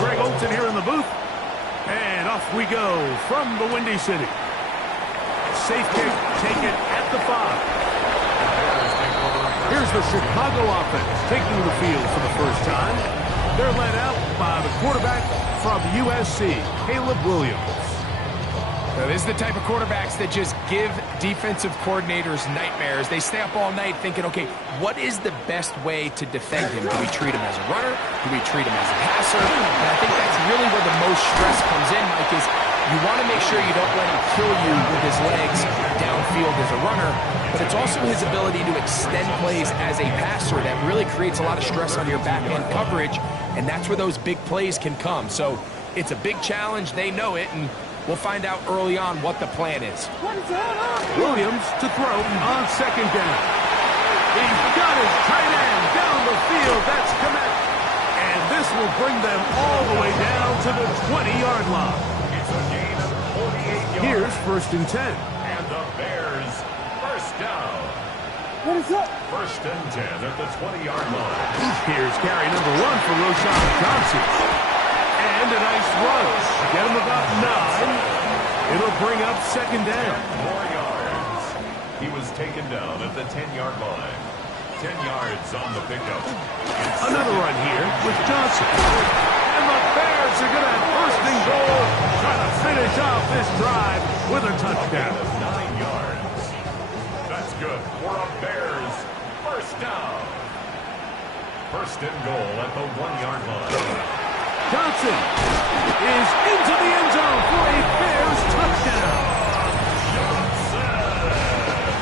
Greg Olson here in the booth. And off we go from the Windy City. Safe kick taken at the 5. Here's the Chicago offense taking the field for the first time. They're led out by the quarterback from USC, Caleb Williams. Now, this is the type of quarterbacks that just give defensive coordinators nightmares. They stay up all night thinking, okay, what is the best way to defend him? Do we treat him as a runner? Do we treat him as a passer? And I think that's really where the most stress comes in, Mike, is you want to make sure you don't let him kill you with his legs downfield as a runner, but it's also his ability to extend plays as a passer that really creates a lot of stress on your back-end coverage, and that's where those big plays can come. So it's a big challenge. They know it, and we'll find out early on what the plan is. Williams to throw on second down. He's got his tight end down the field. That's Komet. And this will bring them all the way down to the 20-yard line. It's a gain of 48 yards. Here's 1st and 10. And the Bears first down. What is up? 1st and 10 at the 20-yard line. Here's carry number 1 for Roshan Johnson. And a nice rush. Get him about 9. It'll bring up 2nd down. 4 yards. He was taken down at the 10-yard line. 10 yards on the pickup. Another run here with Johnson. And the Bears are going to have 1st and goal. Trying to finish off this drive with a touchdown. 9 yards. That's good for a Bears first down. 1st and goal at the 1-yard line. Johnson is into the end zone for a Bears touchdown.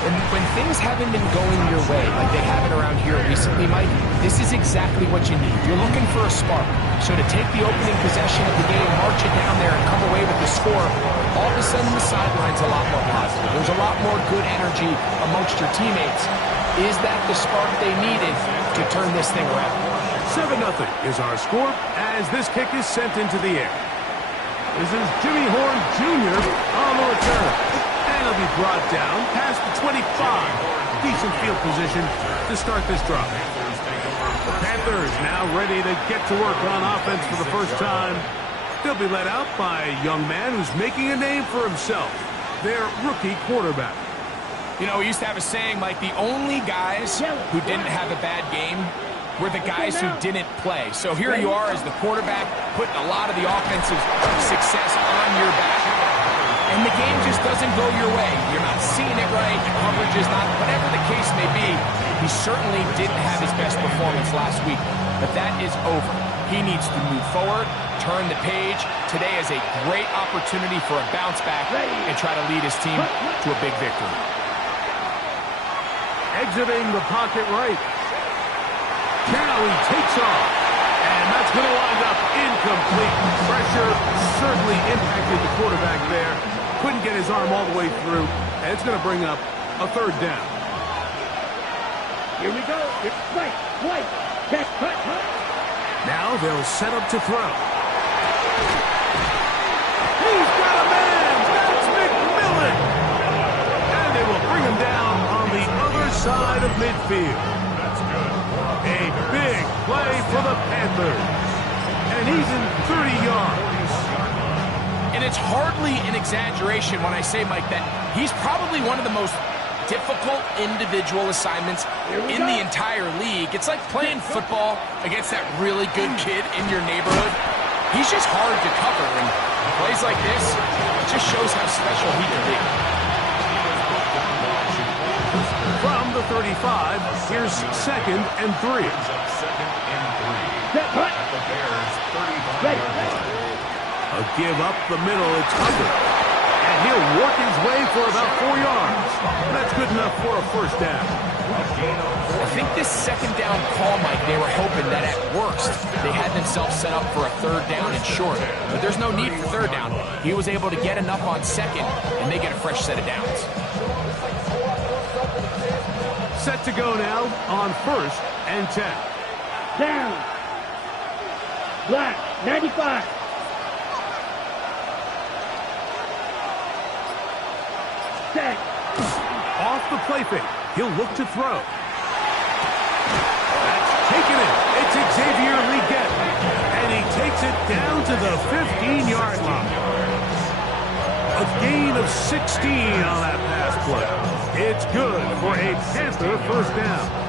And when things haven't been going your way, like they haven't around here recently, Mike, this is exactly what you need. You're looking for a spark. So to take the opening possession of the game, march it down there, and come away with the score, all of a sudden the sideline's a lot more positive. There's a lot more good energy amongst your teammates. Is that the spark they needed to turn this thing around? 7-0 is our score as this kick is sent into the air. This is Jimmy Horn Jr. on the return. And he'll be brought down past the 25. Decent field position to start this drive. The Panthers now ready to get to work on offense for the first time. They'll be led out by a young man who's making a name for himself, their rookie quarterback. You know, we used to have a saying, Mike, the only guys who didn't have a bad game were the guys who didn't play. So here you are as the quarterback, putting a lot of the offensive success on your back. And the game just doesn't go your way. You're not seeing it right. The coverage is not, whatever the case may be. He certainly didn't have his best performance last week. But that is over. He needs to move forward, turn the page. Today is a great opportunity for a bounce back and try to lead his team to a big victory. Exiting the pocket right. Now he takes off. And that's going to wind up incomplete. Pressure certainly impacted the quarterback there. Couldn't get his arm all the way through. And it's going to bring up a 3rd down. Here we go. It's right. Catch, cut. Now they'll set up to throw. He's got a man. That's McMillan. And they will bring him down on the other side of midfield. A big play for the Panthers. And he's in 30 yards. And it's hardly an exaggeration when I say, Mike, that he's probably one of the most difficult individual assignments in the entire league. It's like playing football against that really good kid in your neighborhood. He's just hard to cover, and plays like this just shows how special he can be. From the 35, here's 2nd and 3. A give up the middle, it's Hubbard. And he'll work his way for about 4 yards. That's good enough for a 1st down. I think this 2nd down call, Mike, they were hoping that at worst they had themselves set up for a 3rd down and short. But there's no need for 3rd down. He was able to get enough on 2nd, and they get a fresh set of downs. Set to go now on 1st and 10. Down. Black, 95. Set. Off the play fake. He'll look to throw. That's taken it. It's Xavier Leggett. And he takes gets it down to the 15-yard line. A gain of 16 on that pass play. It's good for a Panther first down.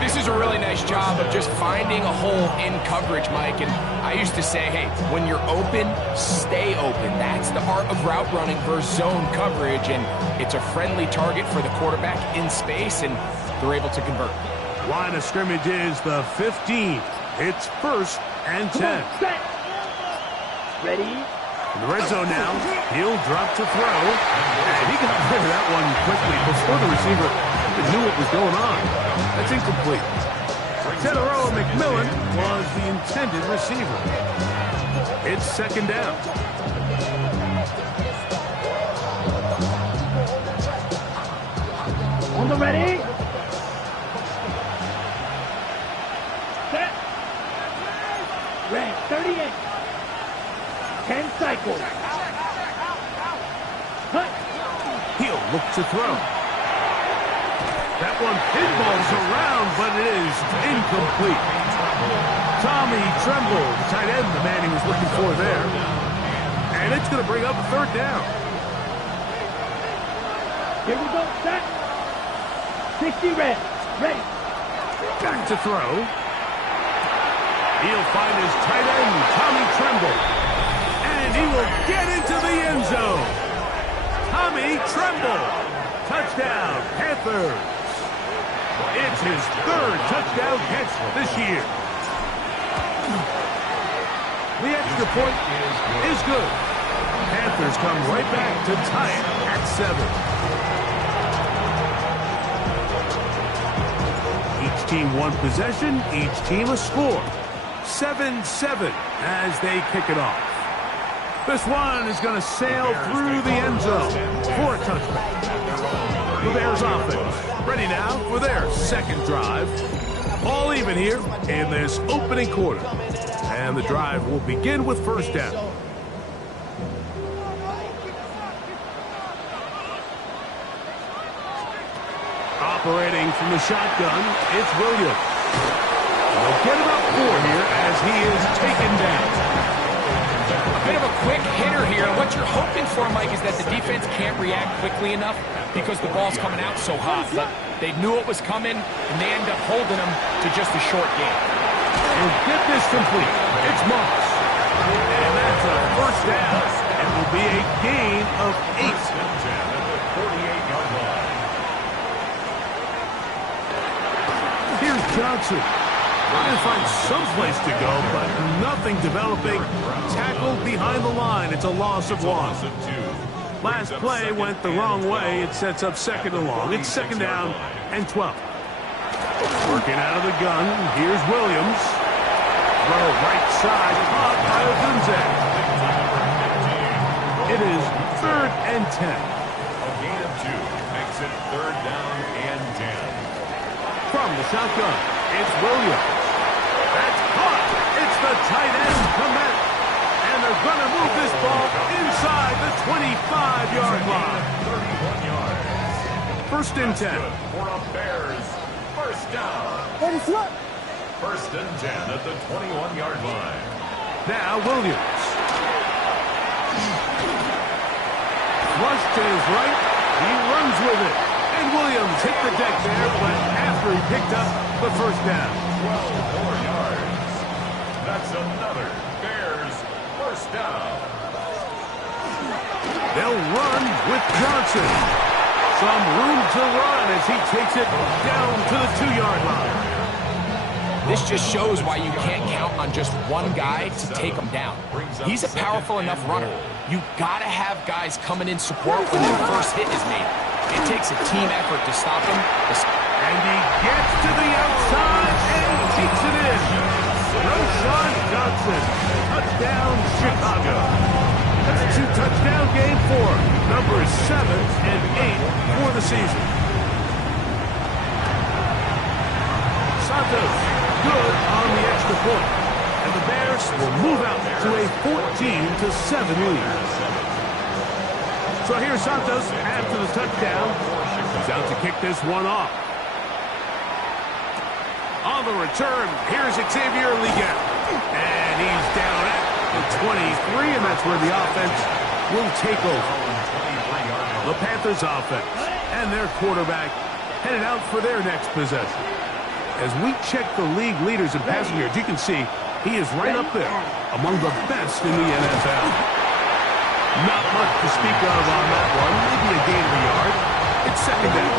This is a really nice job of just finding a hole in coverage, Mike. And I used to say, hey, when you're open, stay open. That's the art of route running versus zone coverage. And it's a friendly target for the quarterback in space, and they're able to convert. Line of scrimmage is the 15. It's 1st and 10. Come on, set. Ready? In the red zone now, he'll drop to throw. And he got rid of that one quickly before the receiver even knew what was going on. That's incomplete. Tedoroa McMillan was the intended receiver. It's 2nd down. On the ready? Set. Red 38. 10 cycles. Cut. He'll look to throw. That one pinballs around, but it is incomplete. Tommy Tremble, the tight end, the man he was looking for there. And it's going to bring up 3rd down. Here we go, set. 60 red. Ready. Back to throw. He'll find his tight end, Tommy Tremble. And he will get into the end zone. Tommy Tremble. Touchdown, Panthers. It's his 3rd touchdown catch this year. The extra point is good. Panthers come right back to tie it at 7. Each team one possession, each team a score. 7-7 as they kick it off. This one is going to sail through the end zone for a touchdown. The Bears offense ready now for their 2nd drive. All even here in this opening quarter. And the drive will begin with 1st down. Operating from the shotgun, it's Williams. They'll get about 4 here as he is taken down. A bit of a quick hitter here. And what you're hoping for, Mike, is that the defense can't react quickly enough because the ball's coming out so hot. But they knew it was coming, and they end up holding them to just a short game. And get this complete. It's Moss. And that's a 1st down. And will be a gain of 8. Here's Johnson. Trying to find some place to go, but nothing developing. Tackled behind the line. It's a loss of 1. Last play went the wrong way. It sets up 2nd and long. It's 2nd down and 12. Working out of the gun. Here's Williams. Throw right side. Caught by Odunze. It is 3rd and 10. A gain of 2 makes it 3rd down and 10. From the shotgun, it's Williams. That's caught. It's the tight end, Komet. And they're going to move this ball inside the 25-yard line. 31 yards. 1st and 10. For a Bears 1st down. Ready, slip. 1st and 10 at the 21-yard line. Now Williams. Flush to his right. He runs with it. And Williams hit the deck there, but after he picked up the 1st down. 12 more yards. That's another Bears 1st down. They'll run with Johnson. Some room to run as he takes it down to the 2-yard line. This just shows why you can't count on just one guy to take him down. He's a powerful enough runner. You gotta have guys coming in support when the first hit is made. It takes a team effort to stop him. And he gets to the outside and takes it in. Roshan Johnson, touchdown Chicago. That's a 2-touchdown game for numbers 7 and 8 for the season. Santos, good on the extra point. And the Bears will move out to a 14-7 lead. So here's Santos after the touchdown. He's out to kick this one off. On the return, here's Xavier Liga. And he's 23, and that's where the offense will take over. The Panthers offense and their quarterback headed out for their next possession. As we check the league leaders in passing yards, you can see he is right up there among the best in the NFL. Not much to speak of on that one. Maybe a gain of a yard. It's second down.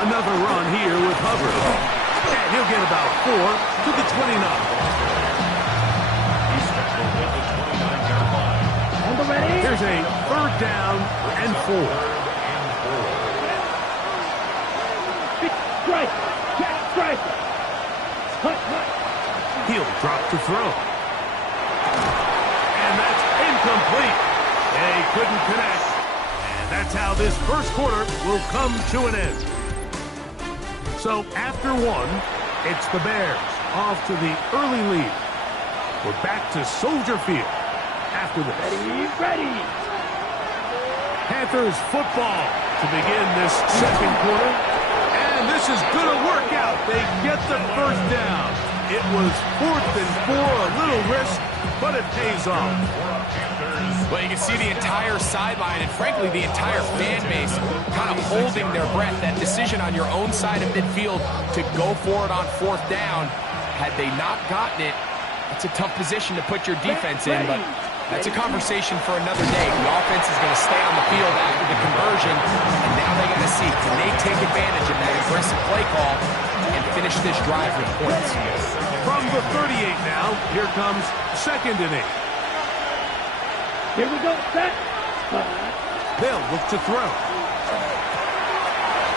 Another run here with Hubbard. And he'll get about 4 to the 29. He's tackled at the 29-yard line. Here's a third down and 4. Strike. He'll drop to throw. And that's incomplete. They couldn't connect. And that's how this first quarter will come to an end. So after one, it's the Bears off to the early lead. We're back to Soldier Field after this. Ready. Panthers football to begin this second quarter. And this is going to work out. They get the first down. It was 4th and 4, a little risk, but it pays off. Well, you can see the entire sideline and, frankly, the entire fan base kind of holding their breath. That decision on your own side of midfield to go for it on 4th down, had they not gotten it, it's a tough position to put your defense in, but that's a conversation for another day. The offense is going to stay on the field after the conversion, and now they got to see, can they take advantage of that aggressive play call and finish this drive with points? From the 38 now, here comes 2nd and 8. Here we go, set. They'll look to throw.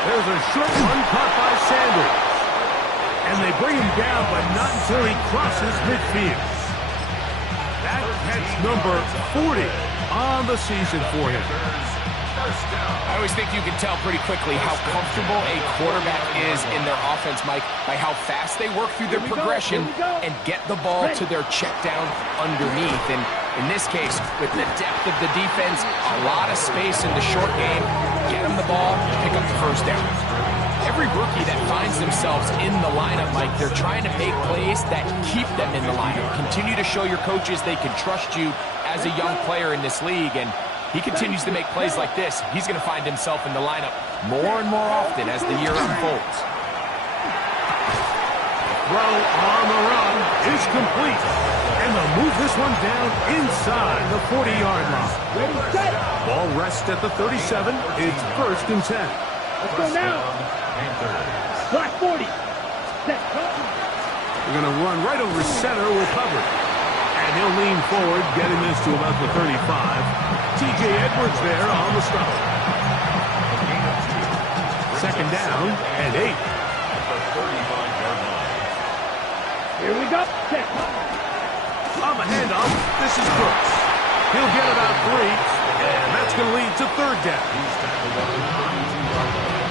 There's a short one caught by Sanders. And they bring him down, but not until he crosses midfield. That's number 40 on the season for him. I always think you can tell pretty quickly how comfortable a quarterback is in their offense, Mike, by how fast they work through their progression and get the ball to their check down underneath. And in this case, with the depth of the defense, a lot of space in the short game, get them the ball, pick up the first down. Every rookie that finds themselves in the lineup, Mike, they're trying to make plays that keep them in the lineup. Continue to show your coaches they can trust you as a young player in this league, and he continues to make plays like this. He's going to find himself in the lineup more and more often as the year unfolds. Throw on the run is complete. And they'll move this one down inside the 40-yard line. Ready, set. Ball rests at the 37. It's 1st and 10. Let's go now. Block 40. Set. We're going to run right over center with Hubbard. And he'll lean forward, getting this to about the 35. T.J. Edwards there on the stop. 2nd down and 8. Here we go. Set. On the handoff, this is Brooks. He'll get about 3, and that's going to lead to 3rd down. He's tackled at the 32-yard line.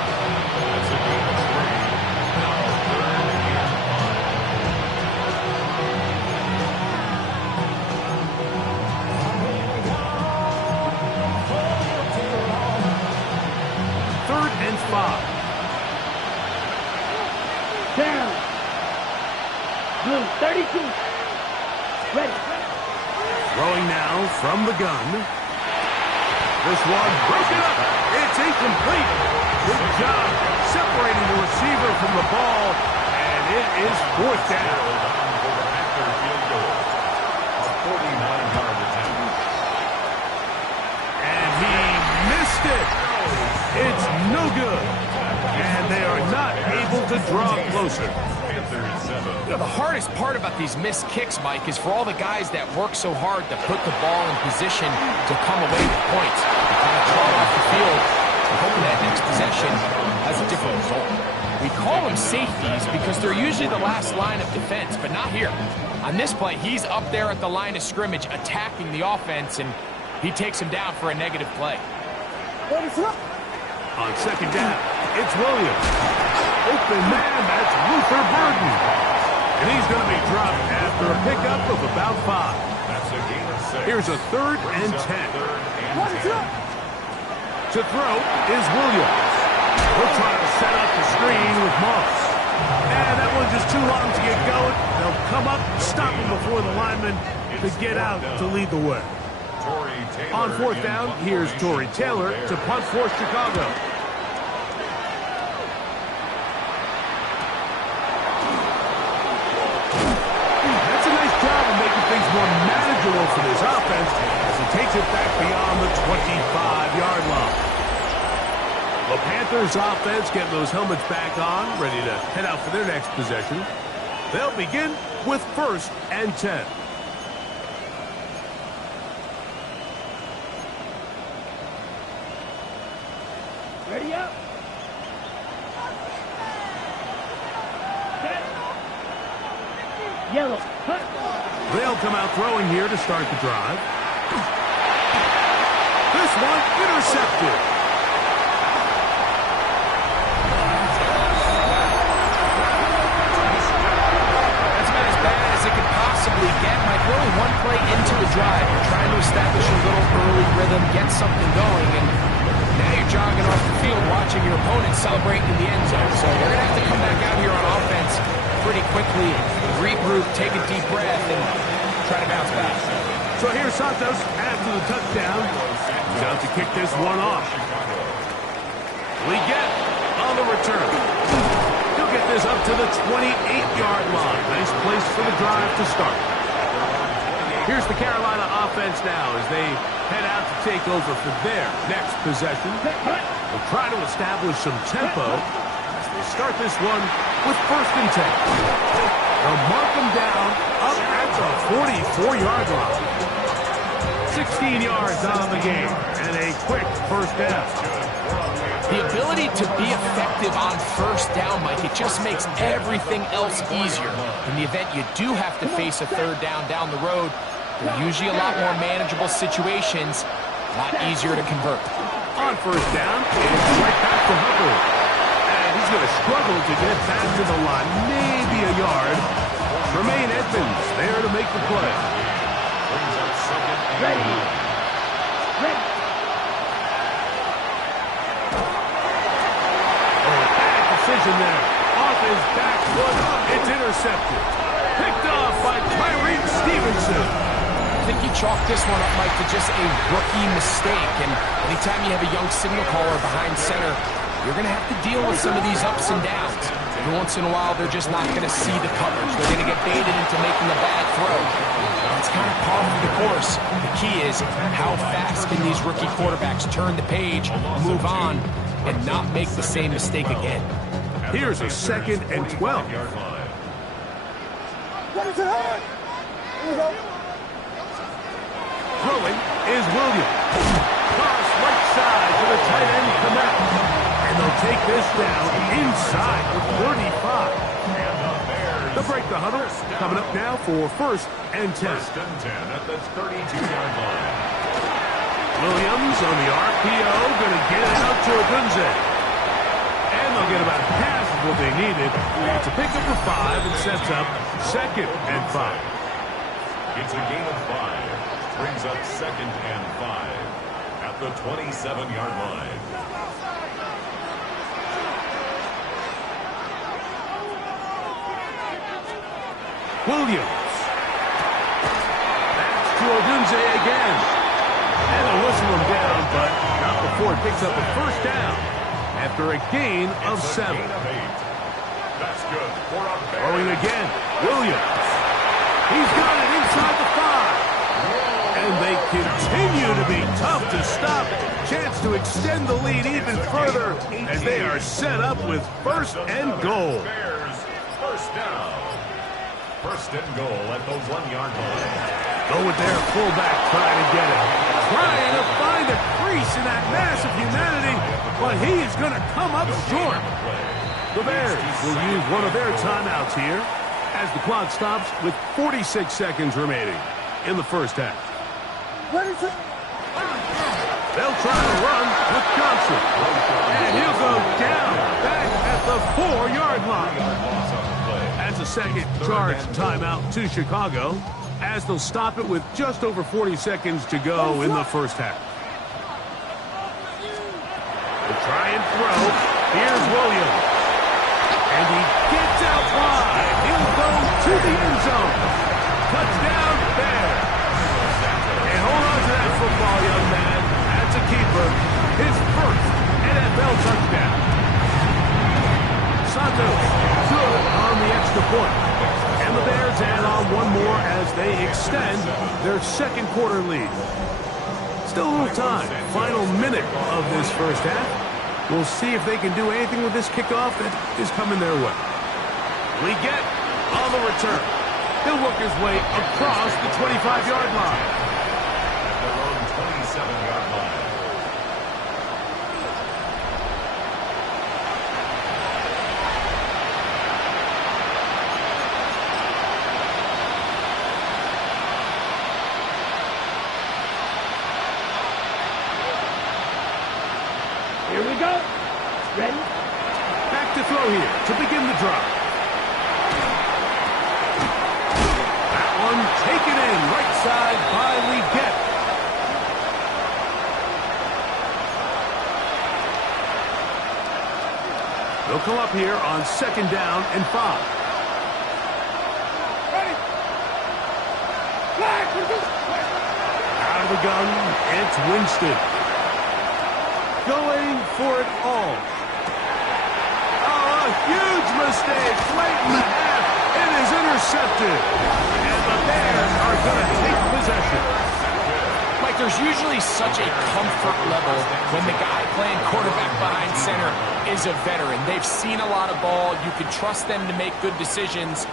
That's a gain of 3. Now 3rd and 5. 3rd and 5. Down. Blue 32. Ready. Throwing now from the gun. This one broken up. It's incomplete. Good job separating the receiver from the ball, and it is 4th down. For the Panther field goal. A 49-yard attempt. And he missed it. It's no good. And they are not able to draw closer. Panthers 7. You know, the hardest part about these missed kicks, Mike, is for all the guys that work so hard to put the ball in position to come away with points. They kind of trot off the field, hoping that next possession has a different result. We call them safeties because they're usually the last line of defense, but not here. On this play, he's up there at the line of scrimmage attacking the offense, and he takes him down for a negative play. On 2nd down, it's Williams. Open man, that's Luther Burden. And he's going to be dropped after a pickup of about 5. That's a gain of 6. Here's a 3rd and 10. 3rd and 10. To throw is Williams. He'll try to set up the screen with stop him before the lineman to get out to lead the way. On fourth down, here's Torrey Taylor to punt for Chicago. That's a nice job of making things more manageable for this offense as he takes it back beyond the 25-yard line. The Panthers offense getting those helmets back on, ready to head out for their next possession. They'll begin with 1st and 10. Ready up. Set. Yellow. Hunt. They'll come out throwing here to start the drive. This one intercepted. That's about as bad as it could possibly get. Mike, we're only one play into the drive. We're trying to establish a little early rhythm, get something going, and now you're jogging off the field watching your opponent celebrate in the end zone. So they're going to have to come back out here on offense pretty quickly, regroup, take a deep breath, and try to bounce back. So here's Santos after the touchdown. He's out to kick this one off. Leggett on the return. He'll get this up to the 28-yard line. Nice place for the drive to start. Here's the Carolina offense now as they head out to take over for their next possession. They'll try to establish some tempo as they start this one with 1st and 10. They'll mark them down up at the 44-yard line. 16 yards on the game and a quick 1st down. The ability to be effective on 1st down, Mike, it just makes everything else easier. In the event you do have to face a 3rd down the road, they're usually a lot more manageable situations, a lot easier to convert. On 1st down, it's right back to Hubbard. And he's going to struggle to get back to the line, maybe a yard. Tremaine Edmonds there to make the play. Ready. Ready. Bad decision there. Off his back foot. It's intercepted. Picked off by Tyreek Stevenson. I think you chalk this one up, Mike, to just a rookie mistake. And anytime you have a young signal caller behind center, you're going to have to deal with some of these ups and downs. Every once in a while, they're just not going to see the coverage. They're going to get baited into making a bad throw. That's kind of par for the course. The key is how fast can these rookie quarterbacks turn the page, move on, and not make the same mistake again. Here's a 2nd and 12. Throwing is Williams. Cross right side to the tight end Komet. And they'll take this down inside the 35. They'll break the huddle. Coming up now for 1st and 10. 1st and 10 at the 32-yard line. Williams on the RPO, going to get it out to Odunze. And they'll get about half of what they needed. It's a pickup for 5 and sets up 2nd and 5. It's a gain of 5. Brings up 2nd and 5 at the 27-yard line. Williams. That's to Odunze again. And they'll whistle him down, but not before it picks up a 1st down after a gain of 7. That's good. Throwing again. Williams. He's got it inside the 5. And they continue to be tough to stop. Chance to extend the lead even further as they are set up with 1st and goal. Bears 1st down. 1st and goal at the 1-yard line. Go with their fullback trying to get it. Trying to find a crease in that mass of humanity, but he is going to come up short. The Bears will use one of their timeouts here as the clock stops with 46 seconds remaining in the 1st half. They'll try to run with Johnson. And he'll go down back at the 4-yard line. That's a 2nd charge timeout to Chicago as they'll stop it with just over 40 seconds to go in the 1st half. They'll try and throw. Here's Williams. And he gets out wide. He'll go to the end zone. keeper his first NFL touchdown. Santos good on the extra point. And the Bears add on one more as they extend their second quarter lead. Still a little time. Final minute of this first half. We'll see if they can do anything with this kickoff that is coming their way. We get on the return. He'll work his way across the 25-yard line. At their own 27-yard line. Here we go. Ready? Back to throw here to begin the drive. That one taken in right side by Leggett. They'll come up here on 2nd down and 5. Ready? Flag! Out of the gun, it's Winston. Going for it all. Oh, a huge mistake late in the half. It is intercepted. And the Bears are going to take possession. Mike, there's usually such a comfort level when the guy playing quarterback behind center is a veteran. They've seen a lot of ball. You can trust them to make good decisions.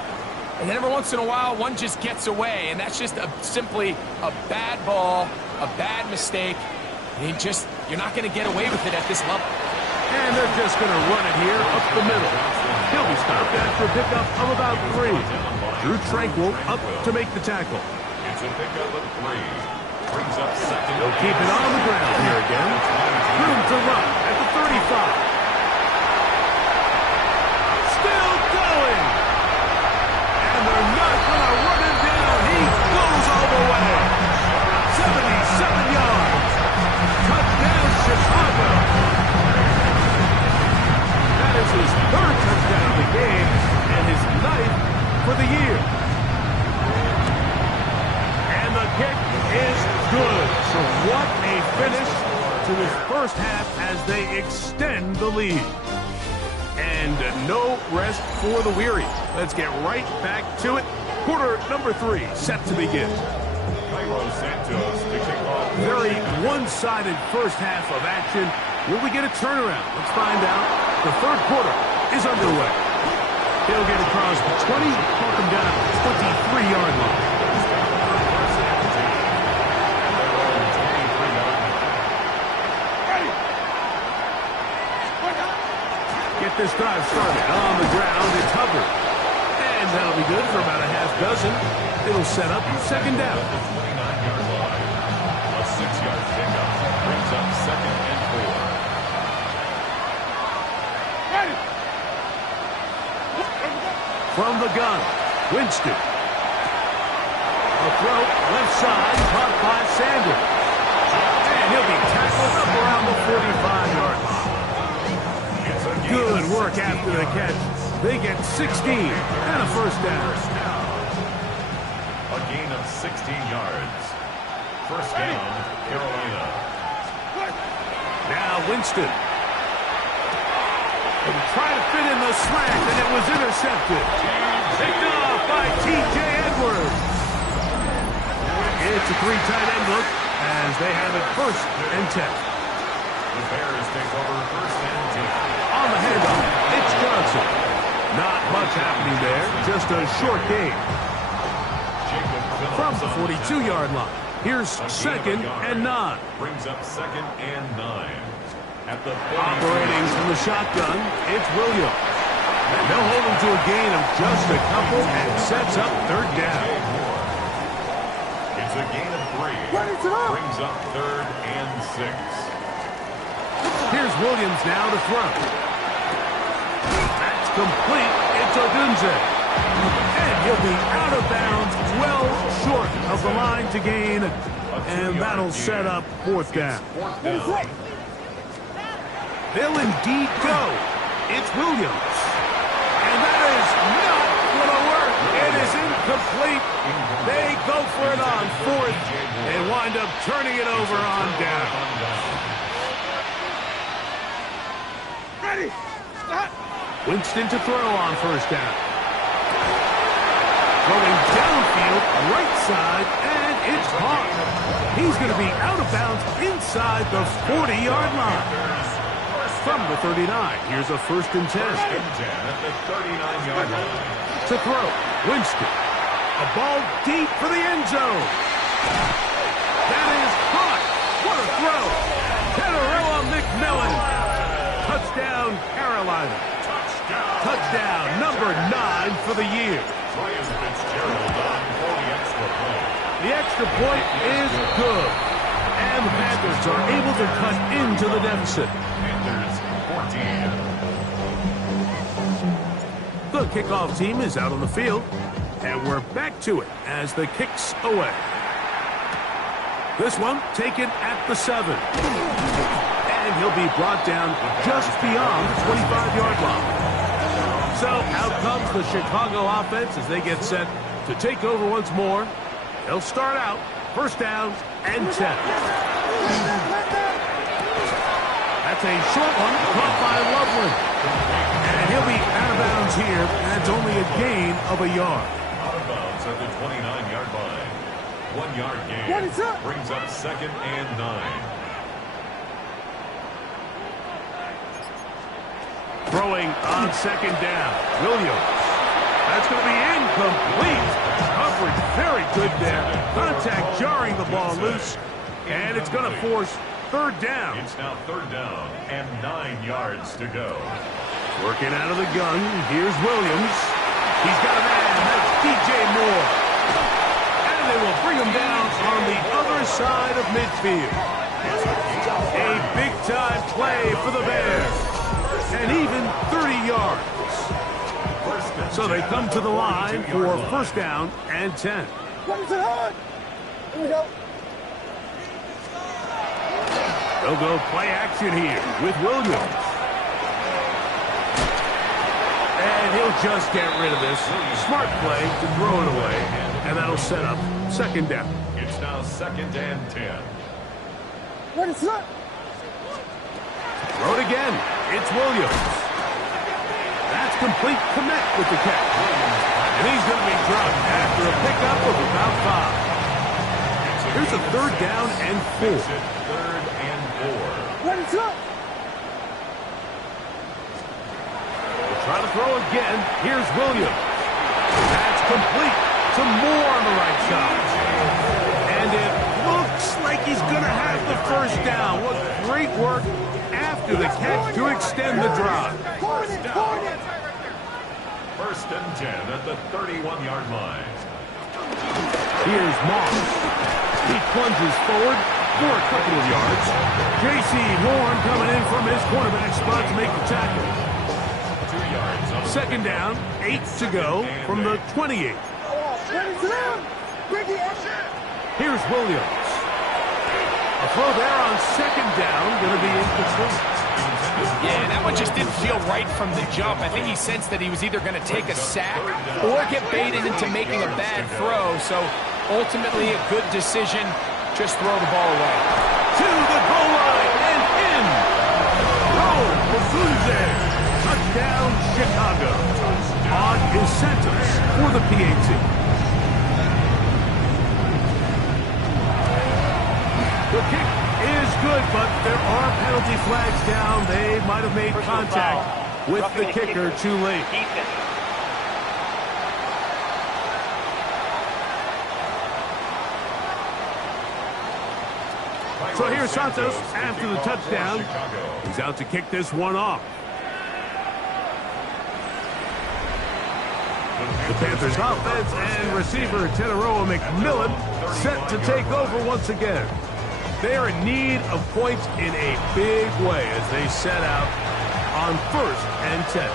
And then every once in a while, one just gets away. And that's just simply a bad ball, a bad mistake. You're not going to get away with it at this level. And they're just going to run it here up the middle. He'll be stopped after a pickup of about 3. Drew Tranquil up to make the tackle. It's a pickup of 3. Brings up 2nd. They'll keep it on the ground here again. Room to run at the 35. Still going. And they're not going to run him down. He goes all the way. 77 yards. Touchdown, Chicago. That is his 3rd touchdown of the game and his 9th for the year. And the kick is good. So what a finish to this first half as they extend the lead. And no rest for the weary. Let's get right back to it. Quarter number 3 set to begin. Santos to kick off. Very one-sided first half of action. Will we get a turnaround? Let's find out. The 3rd quarter is underway. He'll get across the 20, walk him down to the 23-yard line. Get this drive started on the ground. It's Hubbard. And that'll be good for about a half dozen. It'll set up 2nd down. 29-yard line. A 6-yard pickup brings up 2nd and 4. Ready? From the gun, Winston. A throw left side, caught by Sanders. And he'll be tackled up around the 45-yard line. Good work after the catch. They get 16 and a 1st down. A gain of 16 yards. 1st down, Carolina. Now Winston. And try to fit in the slant, and it was intercepted. Picked off by T.J. Edwards. It's a 3-tight end look as they have it 1st and 10. The Bears take over 1st and 10. On the handoff, it's Johnson. Not much happening there, just a short game. From the 42-yard line, here's 2nd and 9. Brings up 2nd and 9. At the Operating from the shotgun, it's Williams. And they'll hold him to a gain of just a couple and sets up 3rd down. It's a gain of 3. Brings up 3rd and 6. Here's Williams now to throw. That's complete. It's Odunze. And he'll be out of bounds, well short of the line to gain. And that'll set up 4th down. They'll indeed go. It's Williams. And that is not going to work. It is Incomplete. They go for it on fourth. They wind up turning it over on down. Ready. Stop. Winston to throw on first down. Throwing downfield, right side, and it's caught. He's going to be out of bounds inside the 40-yard line. From the 39, here's a 1st and 10. First and 10 at the 39-yard line. To throw, Winston. A ball deep for the end zone. That is caught. What a throw. Teteroa McMillan. Touchdown, Carolina. Touchdown, number 9 for the year. Ryan Fitzgerald on for the extra point. The extra point is good. And the Panthers are able to cut into the deficit. Panthers 14. The kickoff team is out on the field. And we're back to it as the kick's away. This one taken at the 7. And he'll be brought down just beyond the 25-yard line. So out comes the Chicago offense as they get set to take over once more. They'll start out 1st down and 10. That's a short one caught by Loveland. And he'll be out of bounds here. That's only a gain of a yard. Out of bounds at the 29-yard line. 1-yard gain brings up 2nd and 9. Throwing on 2nd down. Williams. That's going to be incomplete. Coverage very good there. Contact jarring the ball loose. And it's going to force 3rd down. It's now 3rd down and 9 yards to go. Working out of the gun. Here's Williams. He's got a man. That's DJ Moore. And they will bring him down on the other side of midfield. A big-time play for the Bears. And even 30 yards. So they come to the line for 1st down and 10. Here we go. They'll go play action here with Williams. And he'll just get rid of this. Smart play to throw it away. And that'll set up 2nd down. It's now 2nd and 10. What is that? Throw it again. It's Williams. That's complete. Connect with the catch. And he's going to be dropped after a pickup of about 5. Here's a 3rd down and 4. 3rd and 4. What is that? We'll try to throw again. Here's Williams. That's complete to Moore on the right side. And it looks like he's going to have the 1st down. What great work after the catch to extend the drive. 1st and 10 at the 31-yard line. Here's Moss. He plunges forward for a couple of yards. J.C. Horn coming in from his quarterback spot to make the tackle. 2 yards. On 2nd down, 8 to go from the 28. Here's Williams. A throw there on 2nd down, going to be incomplete. Yeah, that one just didn't feel right from the jump. I think he sensed that he was either going to take a sack or get baited into making a bad throw. So ultimately a good decision. Just throw the ball away. To the goal line and in. Goal for Funze. Touchdown Chicago. On is Santos for the PAT. The kick is good, but there are penalty flags down. They might have made contact with the kicker too late. So here's Santos after the touchdown. He's out to kick this one off. The Panthers offense and receiver Teteroa McMillan set to take over once again. They are in need of points in a big way as they set out on 1st and 10.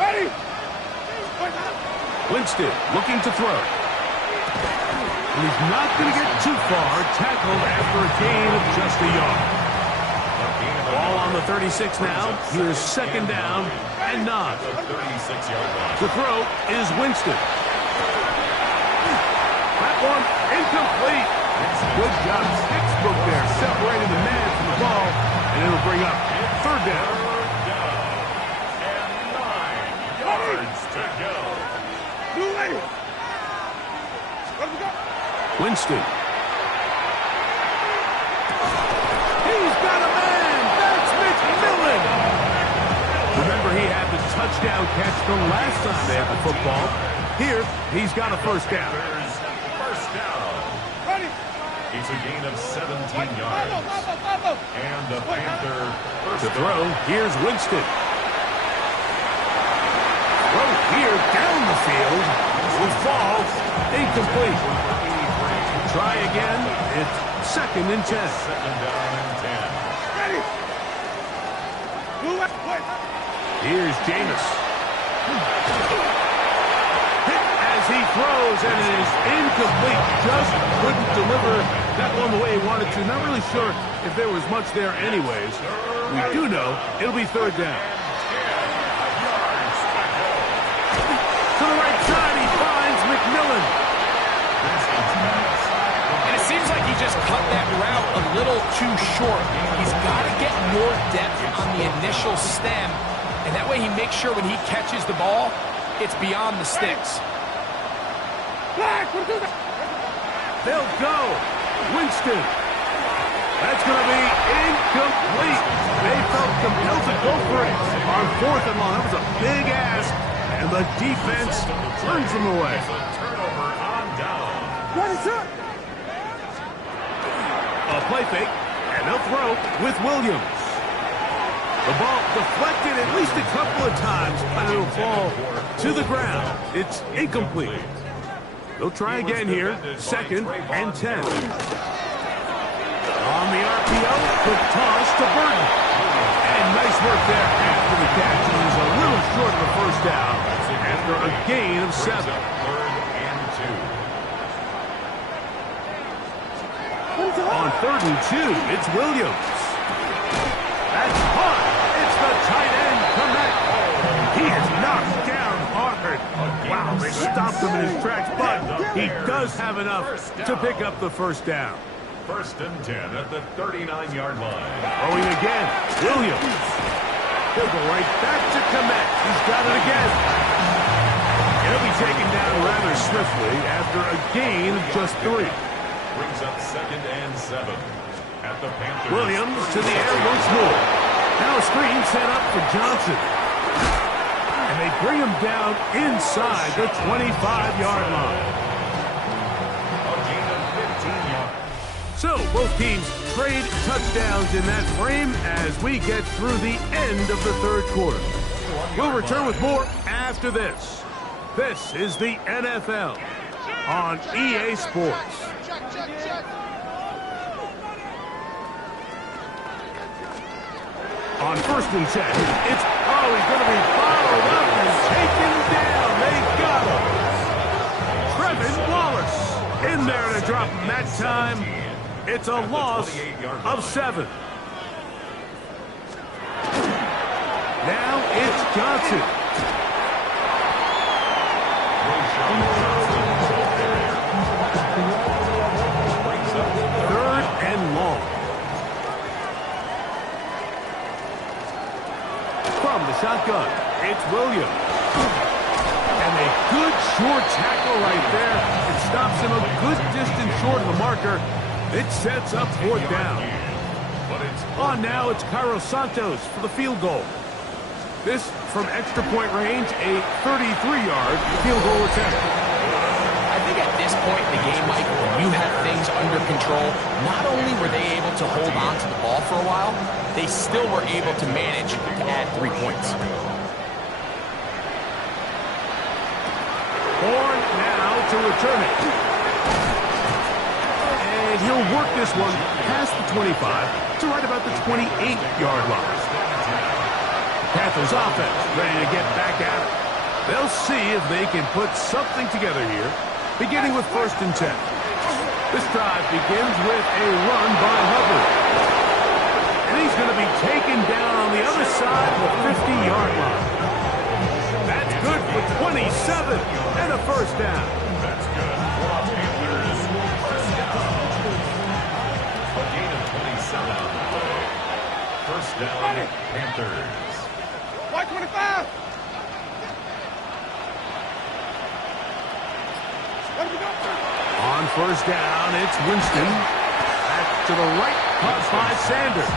Ready? Winston looking to throw. He's not going to get too far. Tackled after a gain of just a yard. Ball on On the 36 now, here's second down and 9. The throw is Winston. That one incomplete. Good job, textbook there, separating the man from the ball, and it'll bring up third down. And 9 yards to go. Winston. He's got a man. That's McMillan. Remember, he had the touchdown catch the last time they had the football. Here, he's got a first down. First down. It's a gain of 17 yards. And the Panther first To throw, here's Winston. Throw here down the field. Will fall. Incomplete. Try again. It's second and 10. Second down and 10. Here's Jameis. Hit as he throws, and it is incomplete. Just couldn't deliver that one the way he wanted to. Not really sure if there was much there anyways. We do know it'll be third down. To the right side, he finds McMillan. And it seems like he just cut that route a little too short. He's got to get more depth on the initial stem, and that way he makes sure when he catches the ball, it's beyond the sticks. They'll go. Winston. That's going to be incomplete. They felt compelled to go for it on fourth and long. That was a big ask, and the defense turns them away. Turnover on down. A play fake, and they'll throw with Williams. The ball deflected at least a couple of times, and it'll fall to the ground. It's incomplete. They'll try again here, second and 10. On the RPO, quick toss to Burton. And nice work there after the catch. He's a little short of the first down after a gain of 7. Third and 2. On third and 2, it's Williams. That's hot. It's the tight end connect. He is knocked down hard. Wow, they stopped him in his tracks, but he does have enough to pick up the first down. First and 10 at the 39-yard line. Throwing again, Williams. He'll go right back to Komet. He's got it again. He'll be taken down rather swiftly after a gain of just 3. Brings up second and 7 at the Panthers. Williams to the air once more. Now a screen set up for Johnson. And they bring him down inside the 25-yard line. A gain of 15 yards. So both teams trade touchdowns in that frame as we get through the end of the third quarter. We'll return with more after this. This is the NFL on EA Sports. On first and 10, it's he's going to be followed up and taken down. They got him. Trevin Wallace in there to drop him that time. It's a loss of 7. Now it's Johnson. Third and long. From the shotgun, it's Williams. And a good short tackle right there. It stops him a good distance short of the marker. It sets up fourth down. On now, it's Cairo Santos for the field goal. This from extra point range, a 33-yard field goal attempt. I think at this point in the game, Mike, when you have things under control, not only were they able to hold on to the ball for a while, they still were able to manage to add 3 points. Horn now to return it. And he'll work this one past the 25 to right about the 28-yard line. Panthers offense ready to get back at it. They'll see if they can put something together here, beginning with first and 10. This drive begins with a run by Hubbard. And he's going to be taken down on the other side of the 50-yard line. That's good for 27 and a first down. That's good for the Panthers. First down. A gain of 27 on the play. First down, Panthers. White 25. On first down, it's Winston. Back to the right, caught by Sanders.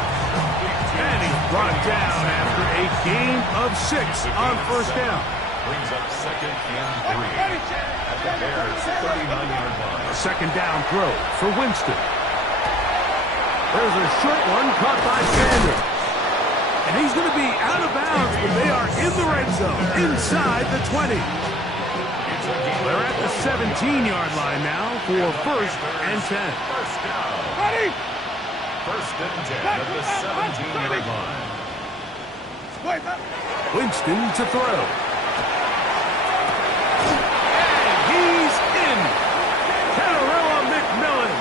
And he's brought down after a gain of 6 on first down. Brings up second and 3 at the Bears' 39-yard line. A second down throw for Winston. There's a short one caught by Sanders. And he's going to be out of bounds, but they are in the red zone, inside the 20. They're at the 17-yard line now for first and 10. First down. First and 10 at the 17-yard line. Winston to throw. And he's in. Catarella McMillan.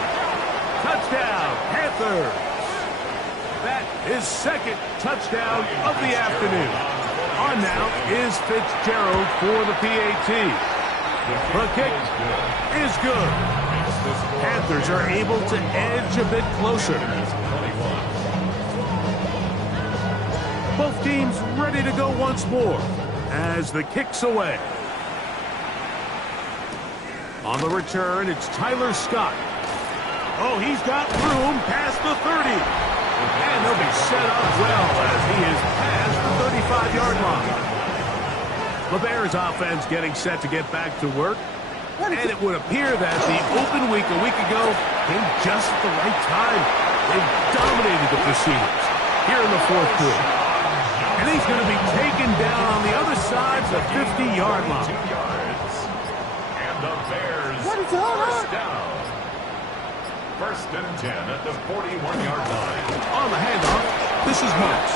Touchdown, Panthers. That is second touchdown of the afternoon. On now is Fitzgerald for the PAT. The kick is good. Panthers are able to edge a bit closer. Both teams ready to go once more as the kick's away. On the return, it's Tyler Scott. Oh, he's got room past the 30. And he'll be set up well as he is past the 35-yard line. The Bears offense getting set to get back to work. And it would appear that the open week a week ago came just at the right time. They've dominated the proceedings here in the fourth quarter. And he's going to be taken down on the other side of the 50-yard line. 2 yards. And the Bears first down. First and 10 at the 41-yard line. On the handoff, this is Moats.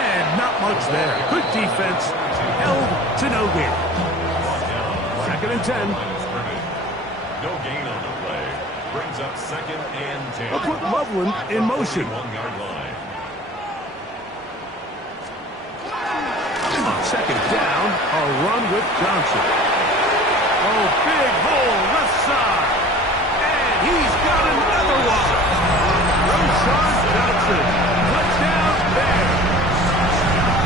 And not much there. Good defense. Held to no gain. Second and 10. No gain on the play. Brings up second and 10. They'll put Loveland in motion. 1-yard line. On second down, a run with Johnson. Oh, big hole left side. And he's got another one. Roshan Johnson. Touchdown Bears.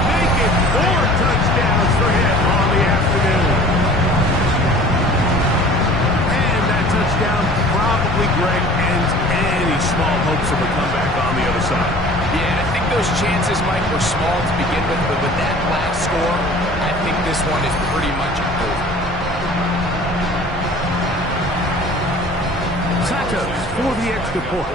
Make it 4 touchdowns for him on the afternoon. And that touchdown probably, Greg, ends any small hopes of a comeback on the other side. Yeah, I think those chances, Mike, were small to begin with, but with that last score, I think this one is pretty much over. Santos for the extra point.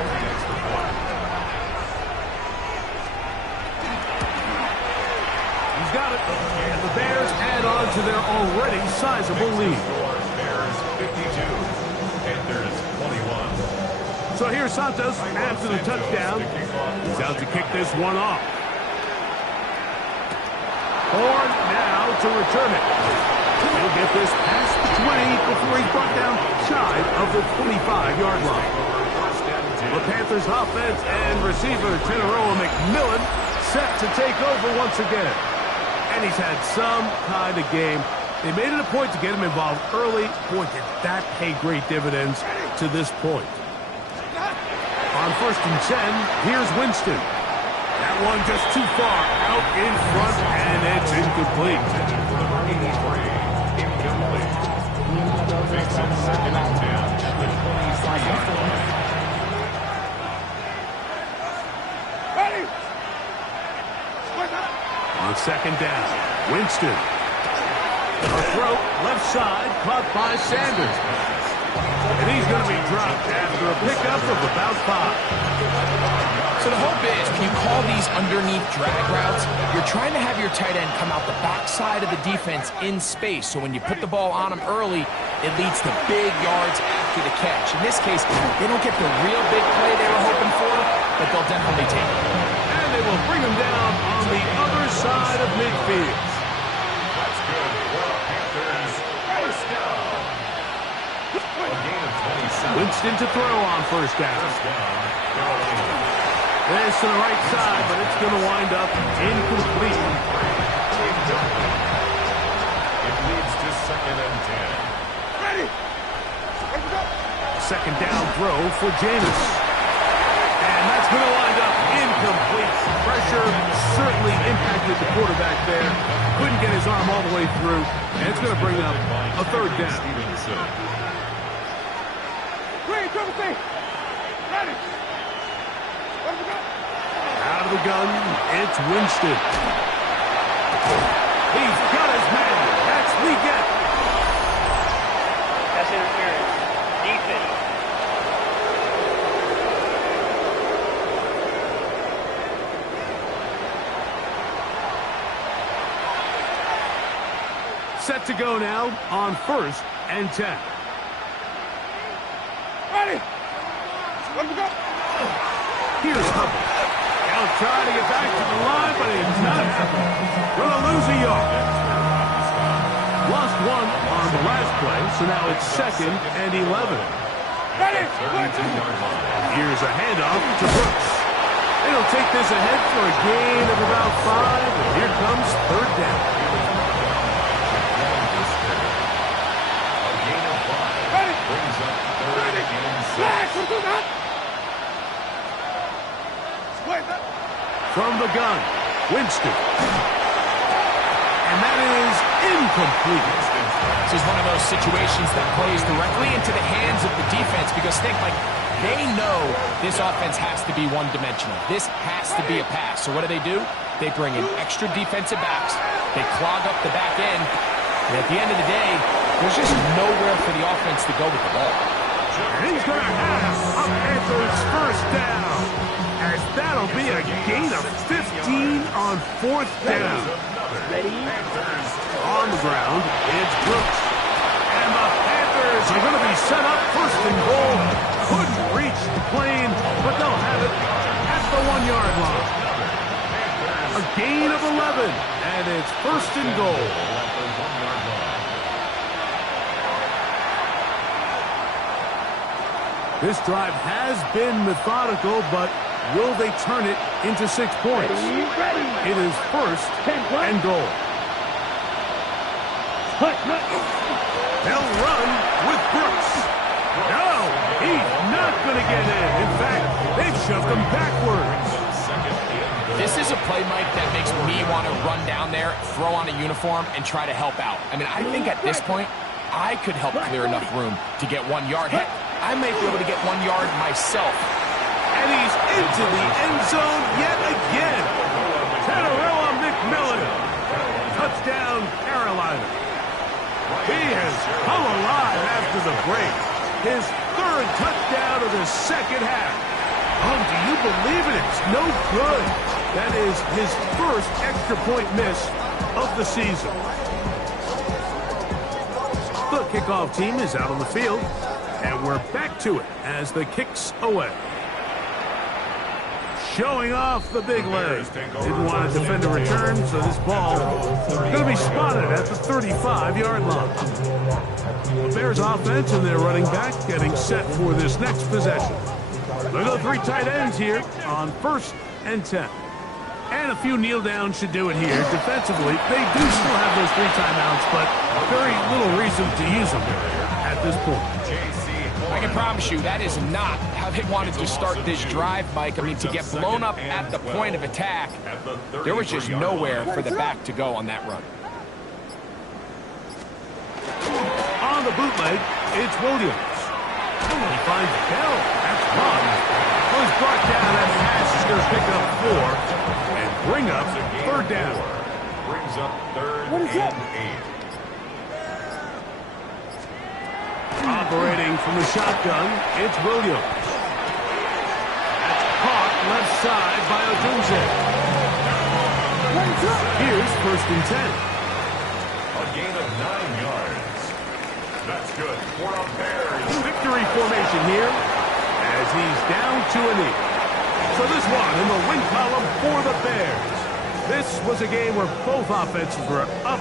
He's got it. And the Bears add on to their already sizable lead. Bears 52. Panthers 21. So here's Santos after the touchdown. He's out to kick this one off. Horn now to return it. He'll get this past the 20 before he's brought down shy of the 25-yard line. The Panthers offense and receiver Tenaroa McMillan set to take over once again. And he's had some kind of game. They made it a point to get him involved early. Boy, did that pay great dividends to this point. On first and 10, here's Winston. That one just too far out in front, and it's incomplete. Incomplete. Makes it second and 10 at the 23-yard line. On second down, Winston. A throw, left side, caught by Sanders. And he's going to be dropped after a pickup of about 5. So the hope is, when you call these underneath drag routes, you're trying to have your tight end come out the backside of the defense in space. So when you put the ball on him early, it leads to big yards after the catch. In this case, they don't get the real big play they were hoping for, but they'll definitely take it. And they will bring him down on the other side of midfield. That's good for the Panthers. First down. A gain of 27. Winston to throw on first down. First down, Carolina. This to the right side, but it's going to wind up incomplete. It leads to 2nd and 10. Ready. Second down throw for Jameis. And that's going to wind up incomplete. Pressure certainly impacted the quarterback there. Couldn't get his arm all the way through. And it's going to bring up a 3rd down. Ready. Out of the gun, it's Winston. He's got his man. That's Leggett. That's interference. Defense. Set to go now on 1st and 10. Ready. Here's Hubbard. He'll try to get back to the line, but it's not happening. Going to lose a yard. Lost 1 on the last play, so now it's 2nd and 11. Ready. Here's a handoff to Brooks. It'll take this ahead for a gain of about 5, and here comes 3rd down. A gain of 5 Ready. brings up 3rd and 6. From the gun, Winston. And that is incomplete. This is one of those situations that plays directly into the hands of the defense because think like they know this offense has to be one-dimensional. This has to be a pass. So what do? They bring in extra defensive backs. They clog up the back end. And at the end of the day, there's just nowhere for the offense to go with the ball. And he's going to have a Panthers 1st down. As that'll be a gain of 15 on 4th down. Ready. On the ground, it's Brooks. And the Panthers are going to be set up 1st and goal. Couldn't reach the plane, but they'll have it at the 1-yard line. A gain of 11, and it's 1st and goal. This drive has been methodical, but will they turn it into 6 points? Ready. It is 1st and goal. They'll run with Brooks. No, he's not going to get in. In fact, they've shoved him backwards. This is a play, Mike, that makes me want to run down there, throw on a uniform, and try to help out. I mean, I think at this point, I could help clear enough room to get 1 yard. Heck, I may be able to get 1 yard myself. And he's into the end zone yet again. Tenorella McMillan. Touchdown, Carolina. He has come alive after the break. His 3rd touchdown of the 2nd half. Oh, do you believe it? It's no good. That is his 1st extra point miss of the season. The kickoff team is out on the field, and we're back to it as the kick's away. Showing off the big leg. Didn't want to defend a return, so this ball is going to be spotted at the 35-yard line. The Bears offense and their running back getting set for this next possession. Look at the 3 tight ends here on 1st and 10. And a few kneel downs should do it here. Defensively, they do still have those 3 timeouts, but very little reason to use them at this point. I can promise you that is not how they wanted to start this drive, Mike. I mean, to get blown up at the point of attack, there was just nowhere for the back to go on that run. On the bootleg, it's Williams. He finds Bell. That's Bond. Was brought down. That pass is going to pick up 4 and bring up 3rd down. Brings up 3rd and 8. Operating from the shotgun, it's Williams. That's caught left side by Odunze. Here's 1st and 10. A gain of 9 yards. That's good for a Bears. Victory formation here as he's down to a knee. So this one in the win column for the Bears. This was a game where both offenses were up